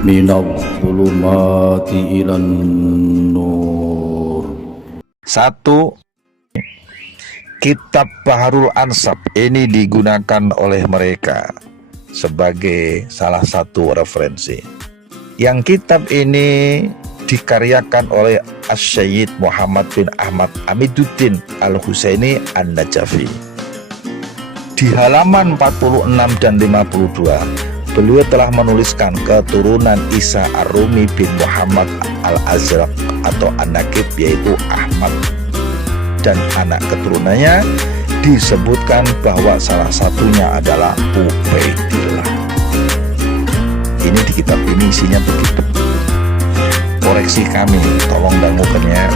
minadh-dhulumati ilan nur. Satu, kitab Baharul Ansab ini digunakan oleh mereka sebagai salah satu referensi. Yang kitab ini dikaryakan oleh Asy-Syaikh Muhammad bin Ahmad Amiduddin Al-Husaini An-Najafi. Di halaman 46 dan 52, beliau telah menuliskan keturunan Isa Ar-Rumi bin Muhammad Al-Azraq atau An-Naqib, yaitu Ahmad, dan anak keturunannya disebutkan bahwa salah satunya adalah Ubaidillah. Ini di kitab ini isinya begitu. Koreksi kami, tolong dangukannya.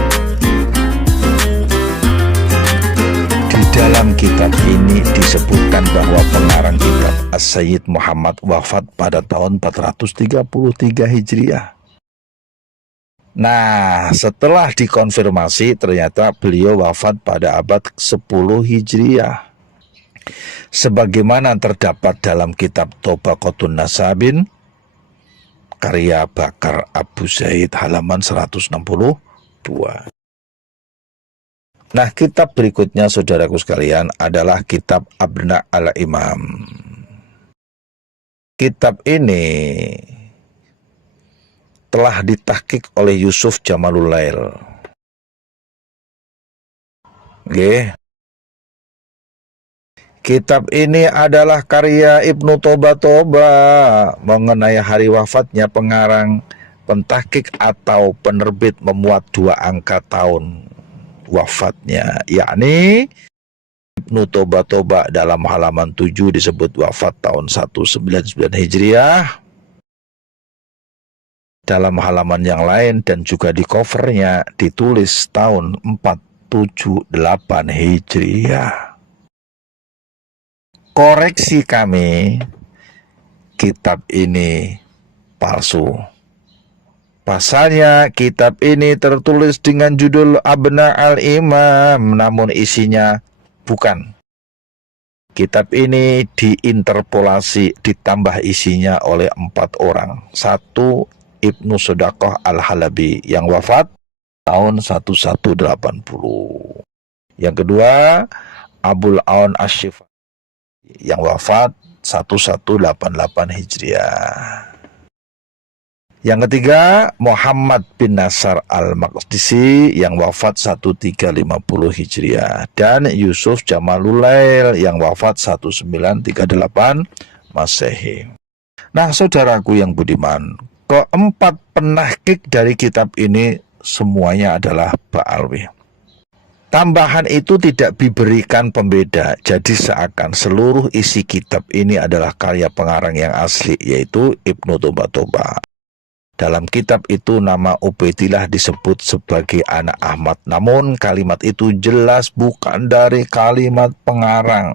Di dalam kitab ini disebutkan bahwa pengarang kitab As-Sayyid Muhammad wafat pada tahun 433 Hijriah. Nah, setelah dikonfirmasi ternyata beliau wafat pada abad 10 Hijriah. Sebagaimana terdapat dalam kitab Tobaqatun Nasabin karya Bakar Abu Zaid halaman 162. Nah, kitab berikutnya saudaraku sekalian adalah kitab Abna al-Imam. Kitab ini telah ditahqiq oleh Yusuf Jamalul Lail. Kitab ini adalah karya Ibnu Toba mengenai hari wafatnya. Pengarang, pentahqiq atau penerbit memuat 2 angka tahun wafatnya, yakni Ibnu Toba dalam halaman 7 disebut wafat tahun 199 Hijriah. Dalam halaman yang lain dan juga di covernya ditulis tahun 478 Hijriah. Koreksi kami, kitab ini palsu. Pasalnya kitab ini tertulis dengan judul Abna al-Imam, namun isinya bukan. Kitab ini diinterpolasi ditambah isinya oleh 4 orang. 1, Ibnu Sodaqah Al-Halabi yang wafat tahun 1180. Yang kedua, Abul Aun Asy-Syifa yang wafat 1188 Hijriah. Yang ketiga, Muhammad bin Nasr Al-Maqdisi yang wafat 1350 Hijriah. Dan Yusuf Jamalul Lail yang wafat 1938 Masehi. Nah, saudaraku yang budiman, keempat penahqiq dari kitab ini semuanya adalah Ba'alwi. Tambahan itu tidak diberikan pembeda, jadi seakan seluruh isi kitab ini adalah karya pengarang yang asli, yaitu Ibnu Toba. Dalam kitab itu nama Ubaidillah disebut sebagai anak Ahmad, namun kalimat itu jelas bukan dari kalimat pengarang.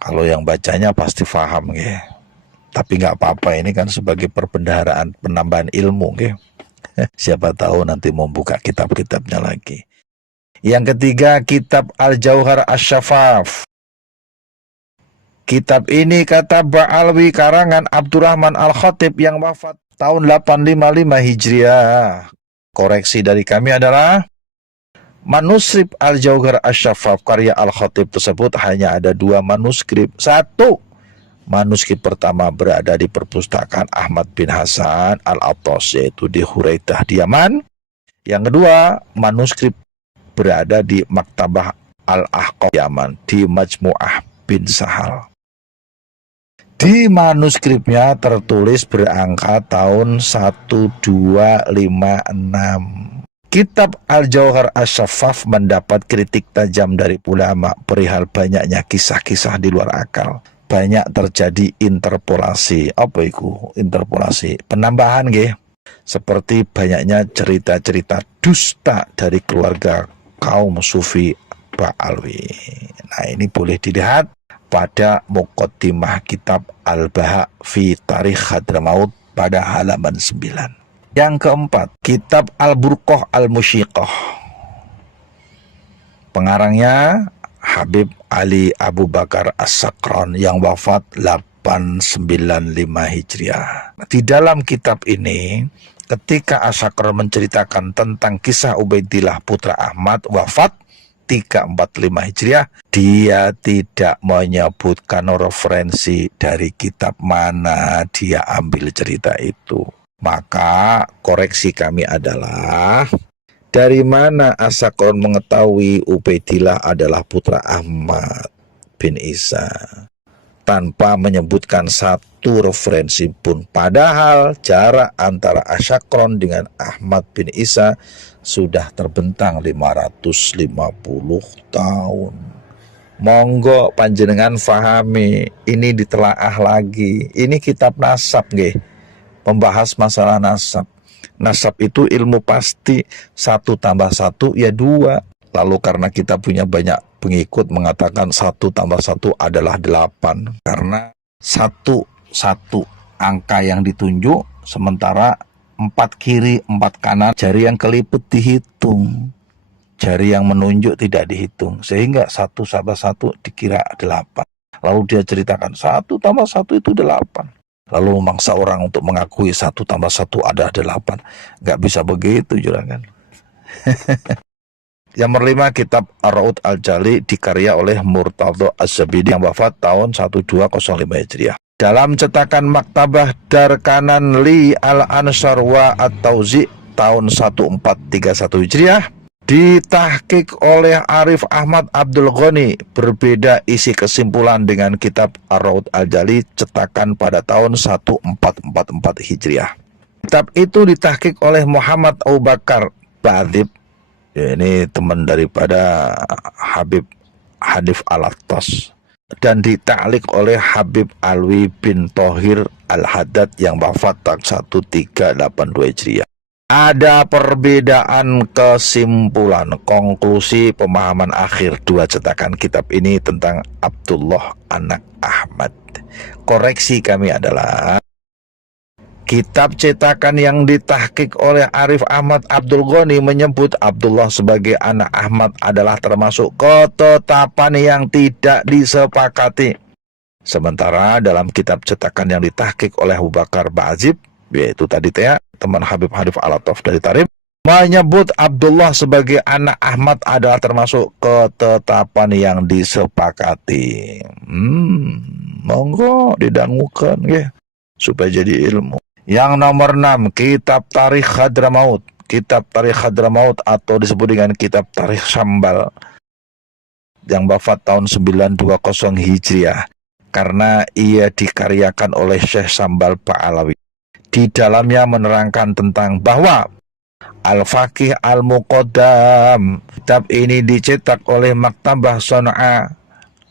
Kalau yang bacanya pasti paham, ya. Tapi nggak apa-apa, ini kan sebagai perbendaharaan penambahan ilmu, ya. Siapa tahu nanti mau buka kitab-kitabnya lagi. Yang ketiga, kitab Al-Jauhar Asy-Syafaf. Kitab ini kata Ba'alwi karangan Abdurrahman Al-Khatib yang wafat tahun 855 Hijriah. Koreksi dari kami adalah manuskrip Al-Jauhar Asy-Syafaf karya Al-Khatib tersebut hanya ada 2 manuskrip. 1, manuskrip pertama berada di perpustakaan Ahmad bin Hasan Al-Attas, yaitu di Huraidah di Yaman. Yang kedua, manuskrip berada di Maktabah Al-Ahqaf Yaman di Majmu'ah bin Sahal. Di manuskripnya tertulis berangka tahun 1256. Kitab Al-Jauhar Asy-Syafaf mendapat kritik tajam dari ulama perihal banyaknya kisah-kisah di luar akal. Banyak terjadi interpolasi. Apa itu interpolasi? Penambahan, nggih. Seperti banyaknya cerita-cerita dusta dari keluarga kaum sufi Ba'alwi. Nah, ini boleh dilihat pada muqaddimah kitab Al-Baha fi Tarikh Hadramaut pada halaman 9. Yang keempat, kitab Al-Burqah Al-Musyiqah. Pengarangnya Habib Ali Abu Bakar As-Sakran yang wafat 895 Hijriah. Di dalam kitab ini, ketika Asy-Syakroni menceritakan tentang kisah Ubaidillah putra Ahmad wafat 345 Hijriah, dia tidak menyebutkan referensi dari kitab mana dia ambil cerita itu. Maka koreksi kami adalah, dari mana Asy-Syakroni mengetahui Ubaidillah adalah putra Ahmad bin Isa tanpa menyebutkan satu referensi pun, padahal jarak antara Asy-Syakroni dengan Ahmad bin Isa sudah terbentang 550 tahun. Monggo panjenengan fahami, ini ditelaah lagi. Ini kitab nasab nggih, membahas masalah nasab. Nasab itu ilmu pasti, 1 tambah 1 ya 2. Lalu karena kita punya banyak pengikut mengatakan 1 tambah 1 adalah 8. Karena satu angka yang ditunjuk, sementara 4 kiri 4 kanan, jari yang kelipet dihitung, jari yang menunjuk tidak dihitung, sehingga 1 tambah 1 dikira 8. Lalu dia ceritakan 1 tambah 1 itu 8. Lalu memaksa orang untuk mengakui 1 tambah 1 ada 8. Nggak bisa begitu juragan. Yang kelima, kitab Ar-Raud Al-Jali dikarya oleh Murtadha Az-Zabidi yang wafat tahun 1205 Hijriah. Dalam cetakan Maktabah Darkanan li Al-Ansar wa At-Tauzi tahun 1431 Hijriah, ditahqiq oleh Arif Ahmad Abdul Ghani, berbeda isi kesimpulan dengan kitab Ar-Raud Al-Jali cetakan pada tahun 1444 Hijriah. Kitab itu ditahqiq oleh Muhammad Abu Bakar Ba'dzib, ya, ini teman daripada Habib Hanif Al-Attas, dan ditaklik oleh Habib Alwi bin Thohir Al-Haddad yang wafat tahun 1382 Hijriah. Ada perbedaan kesimpulan, konklusi, pemahaman akhir dua cetakan kitab ini tentang Abdullah anak Ahmad. Koreksi kami adalah, kitab cetakan yang ditahqiq oleh Arif Ahmad Abdul Ghani menyebut Abdullah sebagai anak Ahmad adalah termasuk ketetapan yang tidak disepakati. Sementara dalam kitab cetakan yang ditahqiq oleh Abu Bakar Ba'dzib, yaitu tadi teman Habib Hanif Al-Attas dari Tarim, menyebut Abdullah sebagai anak Ahmad adalah termasuk ketetapan yang disepakati. Monggo didangukan ya, supaya jadi ilmu. Yang nomor 6, kitab Tarikh Hadramaut. Kitab Tarikh Hadramaut atau disebut dengan kitab Tarikh Sambal yang wafat tahun 920 Hijriah, karena ia dikaryakan oleh Syekh Sambal Ba'alawi. Di dalamnya menerangkan tentang bahwa Al-Faqih Al-Muqaddam, kitab ini dicetak oleh Maktabah Shana'a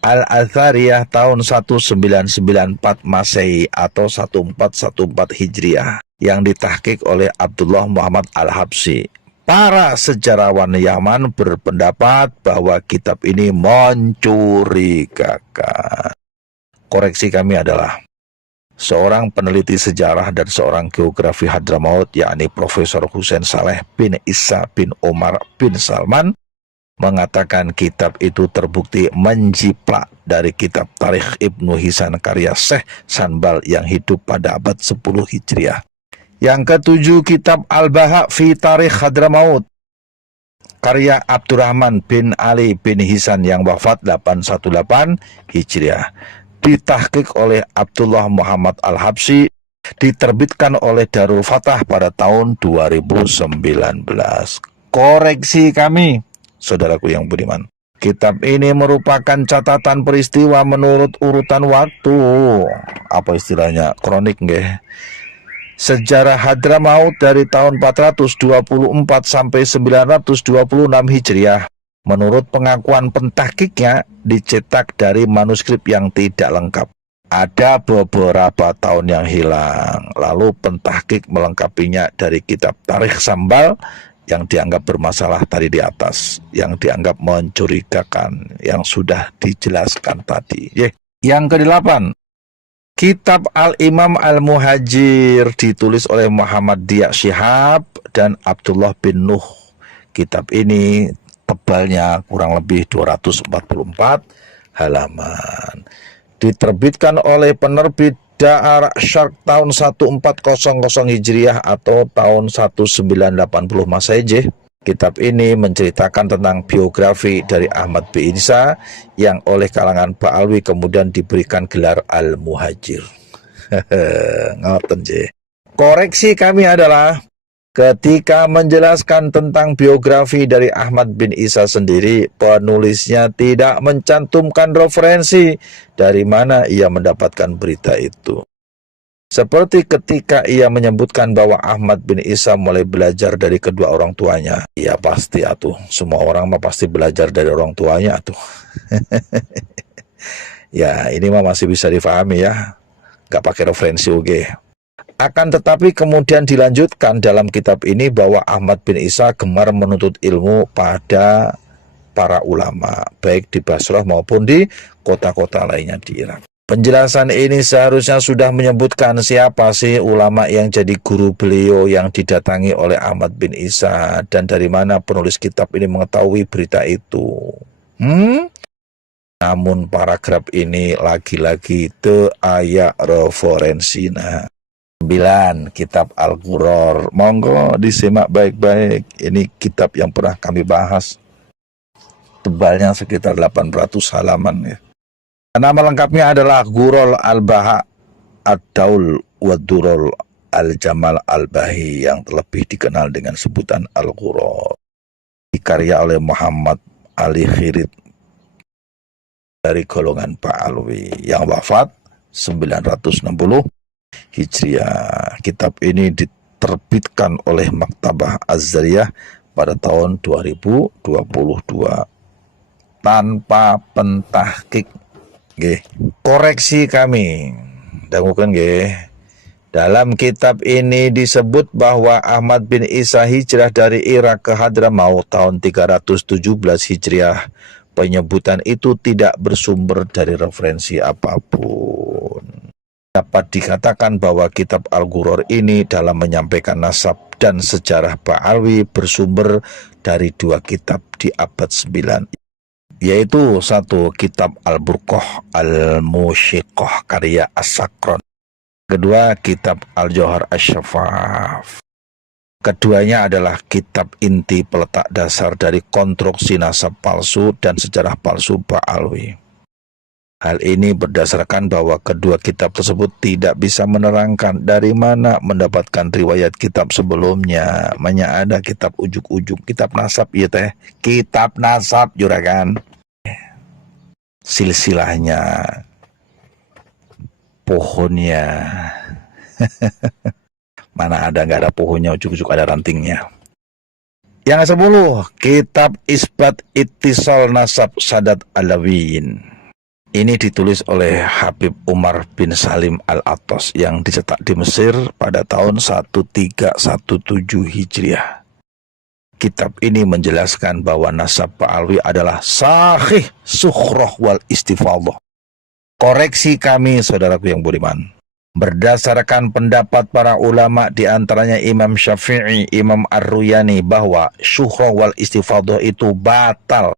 Al-Athariyah tahun 1994 Masehi atau 1414 Hijriah, yang ditahqiq oleh Abdullah Muhammad Al-Habsyi. Para sejarawan Yaman berpendapat bahwa kitab ini mencurigakan. Koreksi kami adalah, seorang peneliti sejarah dan seorang geografi Hadramaut, yakni Profesor Husain Saleh bin Isa bin Omar bin Salman, mengatakan kitab itu terbukti menjiplak dari kitab Tarikh Ibnu Hisan karya Syekh Sanbal yang hidup pada abad 10 Hijriah. Yang ketujuh, kitab Al-Baha fi Tarikh Hadramaut karya Abdurrahman bin Ali bin Hisan yang wafat 818 Hijriah, ditahqiq oleh Abdullah Muhammad Al-Habsyi, diterbitkan oleh Darul Fatah pada tahun 2019. Koreksi kami, saudaraku yang budiman, kitab ini merupakan catatan peristiwa menurut urutan waktu. Apa istilahnya? Kronik nggih. Sejarah Hadramaut dari tahun 424 sampai 926 Hijriah. Menurut pengakuan pentahkiknya, dicetak dari manuskrip yang tidak lengkap. Ada beberapa tahun yang hilang. Lalu pentahkik melengkapinya dari kitab Tarikh Sambal yang dianggap bermasalah tadi di atas, yang dianggap mencurigakan, yang sudah dijelaskan tadi. Yang ke-8, kitab Al-Imam Al-Muhajir ditulis oleh Muhammad Diya Shihab dan Abdullah bin Nuh. Kitab ini tebalnya kurang lebih 244 halaman. diterbitkan oleh penerbit Daar Syarq tahun 1400 Hijriah atau tahun 1980 Masehi. Kitab ini menceritakan tentang biografi dari Ahmad bin Isa yang oleh kalangan Ba'alwi kemudian diberikan gelar Al-Muhajir. Ngoten je. Koreksi kami adalah ketika menjelaskan tentang biografi dari Ahmad bin Isa sendiri, penulisnya tidak mencantumkan referensi dari mana ia mendapatkan berita itu. Seperti ketika ia menyebutkan bahwa Ahmad bin Isa mulai belajar dari kedua orang tuanya. Ya pasti atuh, semua orang mah pasti belajar dari orang tuanya atuh. Ya ini mah masih bisa difahami ya, gak pakai referensi UG. Akan tetapi kemudian dilanjutkan dalam kitab ini bahwa Ahmad bin Isa gemar menuntut ilmu pada para ulama, baik di Basrah maupun di kota-kota lainnya di Irak. Penjelasan ini seharusnya sudah menyebutkan siapa sih ulama yang jadi guru beliau yang didatangi oleh Ahmad bin Isa dan dari mana penulis kitab ini mengetahui berita itu. Namun paragraf ini lagi-lagi teu aya referensina. 9. Kitab Al-Ghuror. Monggo disimak baik-baik. Ini kitab yang pernah kami bahas. Tebalnya sekitar 800 halaman ya. Nama lengkapnya adalah Ghuror Al-Baha Ad-Daul Wadurul Al-Jamal Al-Bahi yang terlebih dikenal dengan sebutan Al-Ghuror. Dikarya oleh Muhammad Ali Khirid dari golongan Ba'alwi yang wafat 960 Hijriah. Kitab ini diterbitkan oleh Maktabah Az-Zariyah pada tahun 2022 tanpa pentahqiq. Koreksi kami dangukeun nggih. Dalam kitab ini disebut bahwa Ahmad bin Isa hijrah dari Irak ke Hadramaut tahun 317 Hijriah. Penyebutan itu tidak bersumber dari referensi apapun. Dapat dikatakan bahwa kitab Al-Ghuror ini dalam menyampaikan nasab dan sejarah Ba'alwi bersumber dari dua kitab di abad 9, yaitu satu kitab Al-Burqah Al-Musyiqah karya As-Sakron, kedua kitab Al-Jauhar Asy-Syafaf. Keduanya adalah kitab inti peletak dasar dari konstruksi nasab palsu dan sejarah palsu Ba'alwi. Hal ini berdasarkan bahwa kedua kitab tersebut tidak bisa menerangkan dari mana mendapatkan riwayat kitab sebelumnya. Hanya ada kitab ujuk-ujuk, kitab nasab ya teh, kitab nasab juragan. Silsilahnya, pohonnya, mana ada nggak ada pohonnya, ujuk-ujuk ada rantingnya. Yang 10, kitab Isbat Ittisal Nasab Sadat Alawiyin. Ini ditulis oleh Habib Umar bin Salim Al-Atos yang dicetak di Mesir pada tahun 1317 Hijriah. Kitab ini menjelaskan bahwa nasab Ba'alwi adalah sahih sukhroh wal istifadhah. Koreksi kami saudaraku yang budiman. Berdasarkan pendapat para ulama di antaranya Imam Syafi'i, Imam Ar-Ruyani bahwa syukhroh wal istifadhah itu batal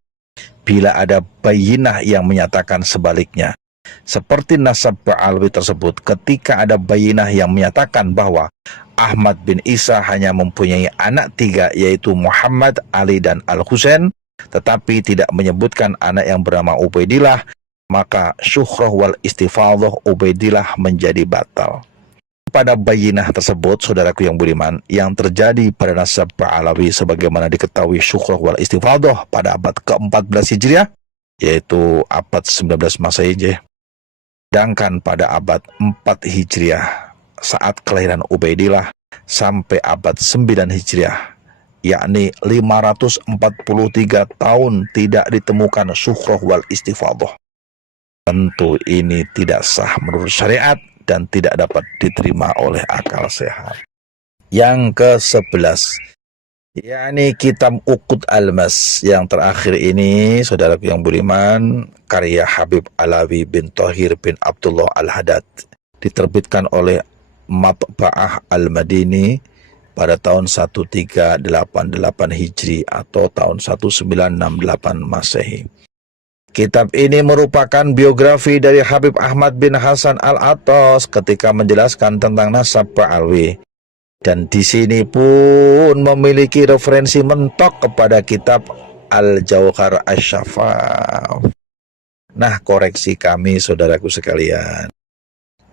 bila ada bayinah yang menyatakan sebaliknya. Seperti nasab Ba'alwi tersebut, ketika ada bayinah yang menyatakan bahwa Ahmad bin Isa hanya mempunyai anak 3, yaitu Muhammad, Ali, dan Al-Husain, tetapi tidak menyebutkan anak yang bernama Ubaidillah, maka syukhroh wal istifadhah Ubaidillah menjadi batal. Pada bayinah tersebut, saudaraku yang budiman, yang terjadi pada nasab Ba'alwi sebagaimana diketahui syukhroh wal istifadhah pada abad ke-14 Hijriah, yaitu abad 19 Masehi. Sedangkan pada abad 4 Hijriah, saat kelahiran Ubaidillah, sampai abad 9 Hijriah, yakni 543 tahun tidak ditemukan syukhroh wal istifadhah. Tentu ini tidak sah menurut syariat dan tidak dapat diterima oleh akal sehat. Yang ke-11, yakni kitab Uqud Al-Mas. Yang terakhir ini, saudaraku yang budiman, karya Habib Alawi bin Thahir bin Abdullah Al-Haddad, diterbitkan oleh Matba'ah Al-Madini pada tahun 1388 Hijri atau tahun 1968 Masehi. Kitab ini merupakan biografi dari Habib Ahmad bin Hasan Al-Attas ketika menjelaskan tentang nasab Pak Alwi. Dan di sini pun memiliki referensi mentok kepada kitab Al-Jauhar Asy-Syafaf. Nah, koreksi kami saudaraku sekalian.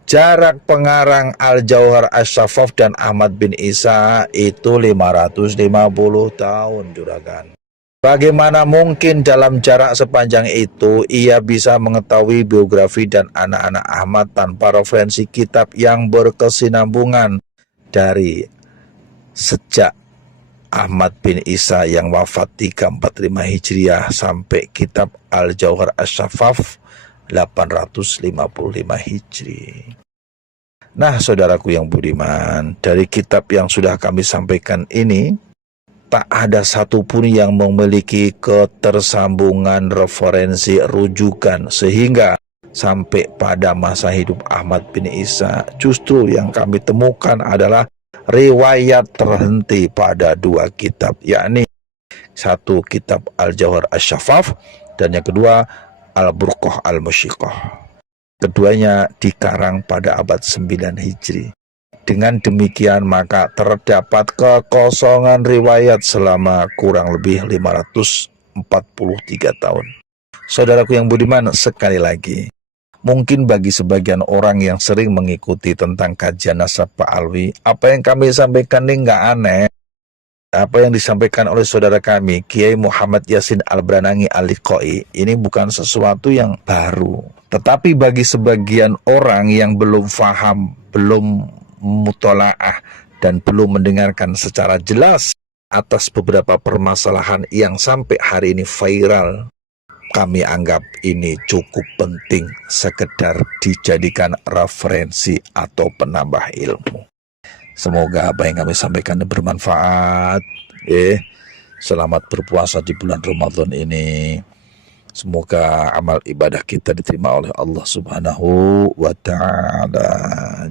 Jarak pengarang Al-Jauhar Asy-Syafaf dan Ahmad bin Isa itu 550 tahun, juragan. Bagaimana mungkin dalam jarak sepanjang itu ia bisa mengetahui biografi dan anak-anak Ahmad tanpa referensi kitab yang berkesinambungan dari sejak Ahmad bin Isa yang wafat 345 Hijriah sampai kitab Al-Jauhar Asy-Syafaf 855 Hijri. Nah, saudaraku yang budiman, dari kitab yang sudah kami sampaikan ini, tak ada satupun yang memiliki ketersambungan referensi rujukan sehingga sampai pada masa hidup Ahmad bin Isa justru yang kami temukan adalah riwayat terhenti pada dua kitab, yakni satu kitab Al-Jauhar Asy-Syafaf dan yang kedua Al-Burqah Al-Musyiqah. Keduanya dikarang pada abad 9 Hijri. Dengan demikian maka terdapat kekosongan riwayat selama kurang lebih 543 tahun. Saudaraku yang budiman, sekali lagi, mungkin bagi sebagian orang yang sering mengikuti tentang kajian nasab Pak Alwi, apa yang kami sampaikan ini nggak aneh. Apa yang disampaikan oleh saudara kami, Kiai Muhammad Yasin Al-Branangi Al-Liqai, ini bukan sesuatu yang baru. Tetapi bagi sebagian orang yang belum faham, belum mutolaah dan belum mendengarkan secara jelas atas beberapa permasalahan yang sampai hari ini viral, kami anggap ini cukup penting sekedar dijadikan referensi atau penambah ilmu. Semoga apa yang kami sampaikan bermanfaat. Selamat berpuasa di bulan Ramadan ini. Semoga amal ibadah kita diterima oleh Allah Subhanahu wa Ta'ala.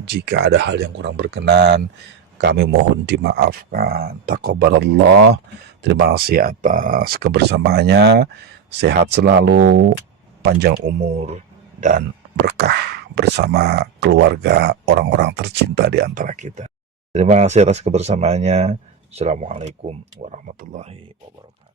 Jika ada hal yang kurang berkenan, kami mohon dimaafkan. Taqabbalallah. Terima kasih atas kebersamaannya. Sehat selalu, panjang umur, dan berkah bersama keluarga orang-orang tercinta di antara kita. Terima kasih atas kebersamaannya. Assalamualaikum warahmatullahi wabarakatuh.